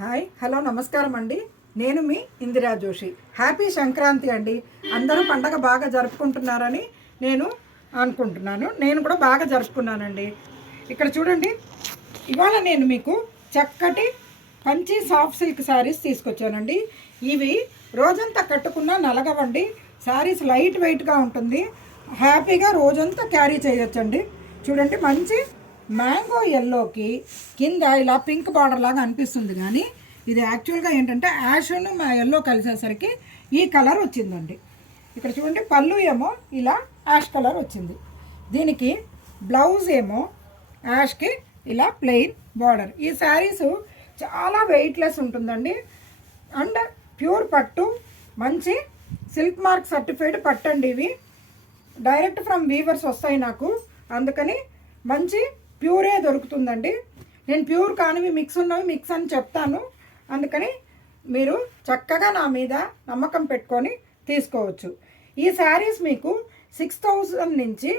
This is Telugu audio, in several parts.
హాయ్ హలో నమస్కారం అండి. నేను మీ ఇందిరా జోషి. హ్యాపీ సంక్రాంతి అండి. అందరూ పండగ బాగా జరుపుకుంటున్నారని నేను అనుకుంటున్నాను. నేను కూడా బాగా జరుపుకున్నానండి. ఇక్కడ చూడండి, ఇవాళ నేను మీకు చక్కటి పంచి సాఫ్ట్ సిల్క్ శారీస్ తీసుకొచ్చానండి. ఇవి రోజంతా కట్టుకున్న నలగవండి. శారీస్ లైట్ వెయిట్గా ఉంటుంది. హ్యాపీగా రోజంతా క్యారీ చేయొచ్చండి. చూడండి, మంచి మ్యాంగో ఎల్లోకి కింద ఇలా పింక్ బార్డర్ లాగా అనిపిస్తుంది, కానీ ఇది యాక్చువల్గా ఏంటంటే యాష్ను మా ఎల్లో కలిసేసరికి ఈ కలర్ వచ్చిందండి. ఇక్కడ చూడండి, పళ్ళు ఏమో ఇలా యాష్ కలర్ వచ్చింది. దీనికి బ్లౌజ్ ఏమో యాష్కి ఇలా ప్లెయిన్ బార్డర్. ఈ శారీస్ చాలా వెయిట్లెస్ ఉంటుందండి. అండ్ ప్యూర్ పట్టు, మంచి సిల్క్ మార్క్ సర్టిఫైడ్ పట్టు అండి. ఇవి డైరెక్ట్ ఫ్రమ్ వీవర్స్ వస్తాయి నాకు, అందుకని మంచి ప్యూరే దొరుకుతుందండి. నేను ప్యూర్ కానివి మిక్స్ ఉన్నవి మిక్స్ అని చెప్తాను, అందుకని మీరు చక్కగా నా మీద నమ్మకం పెట్టుకొని తీసుకోవచ్చు. ఈ శారీస్ మీకు 6,000 నుంచి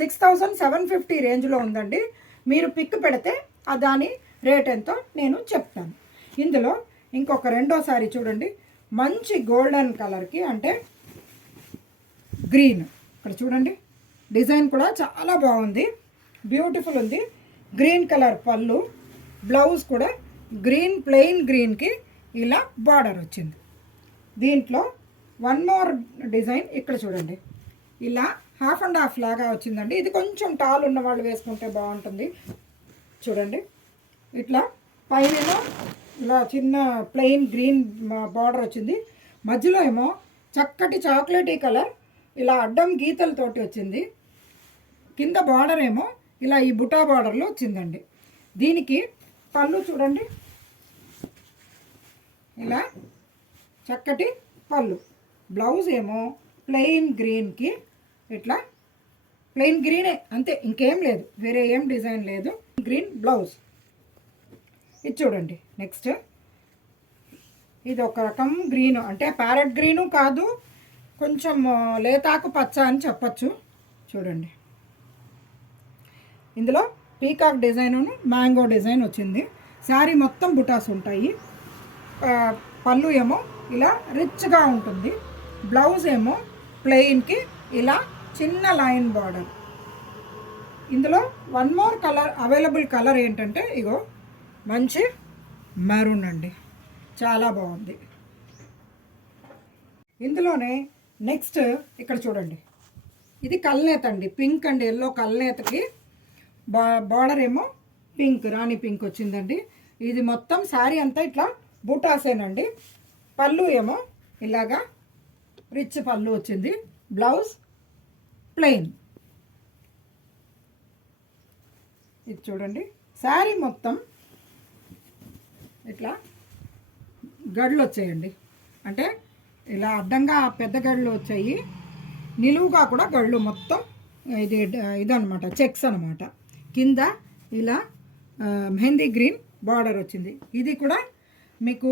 6,750 రేంజ్లో ఉందండి. మీరు పిక్ పెడితే దాని రేట్ ఎంతో నేను చెప్తాను. ఇందులో ఇంకొక రెండో శారీ చూడండి, మంచి గోల్డెన్ కలర్కి అంటే గ్రీన్. ఇక్కడ చూడండి, డిజైన్ కూడా చాలా బాగుంది, బ్యూటిఫుల్ ఉంది. గ్రీన్ కలర్ పళ్ళు, బ్లౌజ్ కూడా గ్రీన్ ప్లెయిన్ గ్రీన్కి ఇలా బార్డర్ వచ్చింది. దీంట్లో వన్ మోర్ డిజైన్ ఇక్కడ చూడండి, ఇలా హాఫ్ అండ్ హాఫ్ లాగా వచ్చిందండి. ఇది కొంచెం టాల్ ఉన్న వాళ్ళు వేసుకుంటే బాగుంటుంది. చూడండి, ఇట్లా పైన ఇలా చిన్న ప్లెయిన్ గ్రీన్ బార్డర్ వచ్చింది. మధ్యలో ఏమో చక్కటి చాక్లెటీ కలర్ ఇలా అడ్డం గీతలతోటి వచ్చింది. కింద బార్డర్ ఏమో ఇలా ఈ బుటా బార్డర్లో వచ్చిందండి. దీనికి పళ్ళు చూడండి, ఇలా చక్కటి పళ్ళు. బ్లౌజ్ ఏమో ప్లెయిన్ గ్రీన్కి ఇట్లా ప్లెయిన్ గ్రీనే, అంతే, ఇంకేం లేదు, వేరే ఏం డిజైన్ లేదు. Green blouse. ఇది చూడండి, నెక్స్ట్ ఇది ఒక రకం గ్రీను, అంటే ప్యారెట్ గ్రీను కాదు, కొంచెం లేతాకు పచ్చ అని చెప్పచ్చు. చూడండి, ఇందులో పీకాక్ డిజైన్ మ్యాంగో డిజైన్ వచ్చింది. శారీ మొత్తం బుటాస్ ఉంటాయి. పళ్ళు ఏమో ఇలా రిచ్గా ఉంటుంది. బ్లౌజ్ ఏమో ప్లెయిన్కి ఇలా చిన్న లైన్ బార్డర్. ఇందులో one more colour available colour ఏంటంటే ఇగో మంచి మెరూన్ అండి, చాలా బాగుంది. ఇందులోనే నెక్స్ట్ ఇక్కడ చూడండి, ఇది కల్నేత అండి, పింక్ అండ్ ఎల్లో కల్నేతకి బార్డర్ ఏమో పింక్, రాణి పింక్ వచ్చిందండి. ఇది మొత్తం శారీ అంతా ఇట్లా బూటాసేనండి. పళ్ళు ఏమో ఇలాగా రిచ్ పళ్ళు వచ్చింది. Blouse plain. ఇది చూడండి, శారీ మొత్తం ఇట్లా గడ్లు వచ్చాయండి, అంటే ఇలా అడ్డంగా పెద్ద గడ్లు వచ్చాయి, నిలువుగా కూడా గడ్లు మొత్తం ఇదనమాట, చెక్స్ అనమాట. కింద ఇలా మెహందీ గ్రీన్ బార్డర్ వచ్చింది. ఇది కూడా మీకు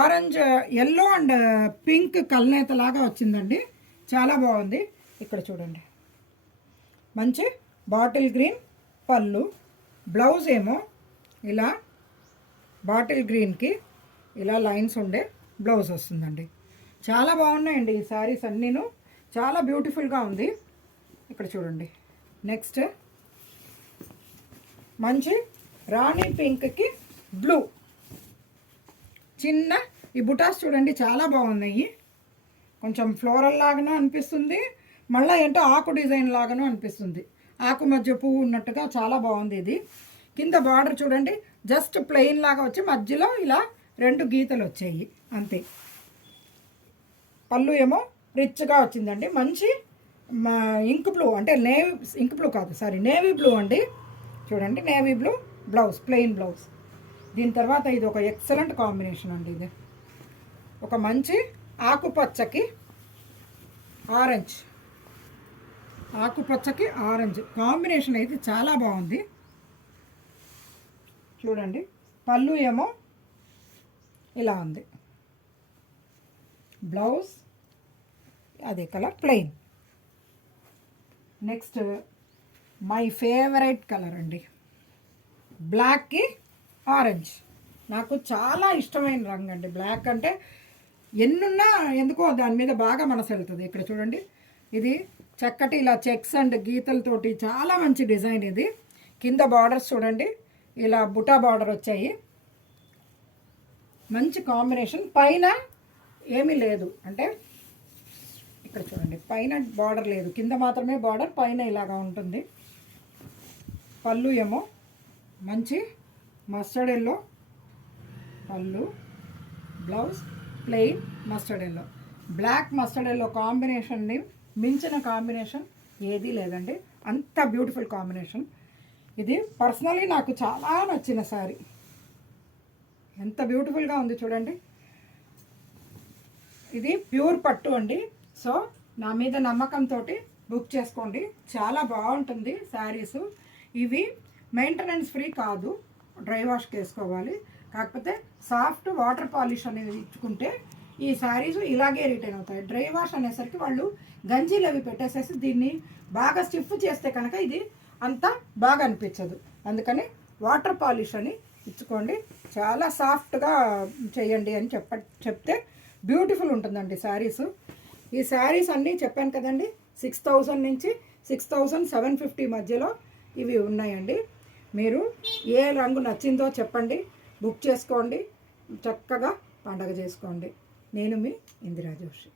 ఆరెంజ్ ఎల్లో అండ్ పింక్ కల్నేతలాగా వచ్చిందండి, చాలా బాగుంది. ఇక్కడ చూడండి, మంచి బాటిల్ గ్రీన్ పళ్ళు. బ్లౌజ్ ఏమో ఇలా బాటిల్ గ్రీన్కి ఇలా లైన్స్ ఉండే బ్లౌజ్ వస్తుందండి. చాలా బాగున్నాయండి ఈ శారీస్ అన్నీను, చాలా బ్యూటిఫుల్గా ఉంది. ఇక్కడ చూడండి, నెక్స్ట్ మంచి రాణి పింక్కి బ్లూ. చిన్న ఈ బుటాస్ చూడండి, చాలా బాగున్నాయి. కొంచెం ఫ్లోరల్ లాగానూ అనిపిస్తుంది, మళ్ళీ ఏంటో ఆకు డిజైన్ లాగానూ అనిపిస్తుంది, ఆకు మధ్య పువ్వు ఉన్నట్టుగా చాలా బాగుంది. ఇది కింద బార్డర్ చూడండి, జస్ట్ ప్లెయిన్ లాగా వచ్చి మధ్యలో ఇలా రెండు గీతలు వచ్చాయి, అంతే. పళ్ళు ఏమో రిచ్గా వచ్చిందండి, మంచి ఇంక్ బ్లూ, అంటే ఇంక్ బ్లూ కాదు, నేవీ బ్లూ అండి. చూడండి, navy blue blouse, plain blouse. దీని తర్వాత ఇది ఒక ఎక్సలెంట్ కాంబినేషన్ అండి. ఇది ఒక మంచి ఆకుపచ్చకి ఆరెంజ్, ఆకుపచ్చకి ఆరెంజ్ కాంబినేషన్ అయితే చాలా బాగుంది. చూడండి, పళ్ళు ఏమో ఇలా ఉంది, బ్లౌజ్ అదే colour plain. Next my favourite colour అండి, బ్లాక్కి ఆరెంజ్. నాకు చాలా ఇష్టమైన రంగు అండి. బ్లాక్ అంటే ఎన్నున్నా ఎందుకో దాని మీద బాగా మనసు వెళ్తుంది. ఇక్కడ చూడండి, ఇది చక్కటి ఇలా చెక్స్ అండ్ గీతలతోటి చాలా మంచి డిజైన్. ఇది కింద బార్డర్స్ చూడండి, ఇలా బుటా బార్డర్ వచ్చాయి, మంచి కాంబినేషన్. పైన ఏమీ లేదు, అంటే ఇక్కడ చూడండి పైన బార్డర్ లేదు, కింద మాత్రమే బార్డర్, పైన ఇలాగా ఉంటుంది. పళ్ళు ఏమో మంచి మస్టర్డ్ ఎల్లో పళ్ళు, blouse plain mustard yellow. Black mustard yellow కాంబినేషన్ని మించిన కాంబినేషన్ ఏదీ లేదండి, అంత బ్యూటిఫుల్ కాంబినేషన్. ఇది పర్సనలీ నాకు చాలా నచ్చిన శారీ. ఎంత బ్యూటిఫుల్గా ఉంది చూడండి. ఇది ప్యూర్ పట్టు అండి. సో నా మీద నమ్మకంతో బుక్ చేసుకోండి, చాలా బాగుంటుంది శారీసు. ఇవి మెయింటెనెన్స్ ఫ్రీ కాదు, డ్రై వాష్కి వేసుకోవాలి. కాకపోతే సాఫ్ట్ వాటర్ పాలిష్ అనేది ఇచ్చుకుంటే ఈ శారీస్ ఇలాగే రిటైన్ అవుతాయి. డ్రై వాష్ అనేసరికి వాళ్ళు గంజీలు అవి పెట్టేసేసి దీన్ని బాగా స్టిఫ్ చేస్తే కనుక ఇది అంత బాగా అనిపించదు. అందుకని వాటర్ పాలిష్ అని ఇచ్చుకోండి, చాలా సాఫ్ట్గా చేయండి అని చెప్తే బ్యూటిఫుల్ ఉంటుందండి శారీస్. ఈ శారీస్ అన్నీ చెప్పాను కదండి, 6000 నుంచి 6750 మధ్యలో ఇవి ఉన్నాయండి. మీరు ఏ రంగు నచ్చిందో చెప్పండి, బుక్ చేసుకోండి, చక్కగా పండగ చేసుకోండి. నేను మీ ఇందిరా జోషి.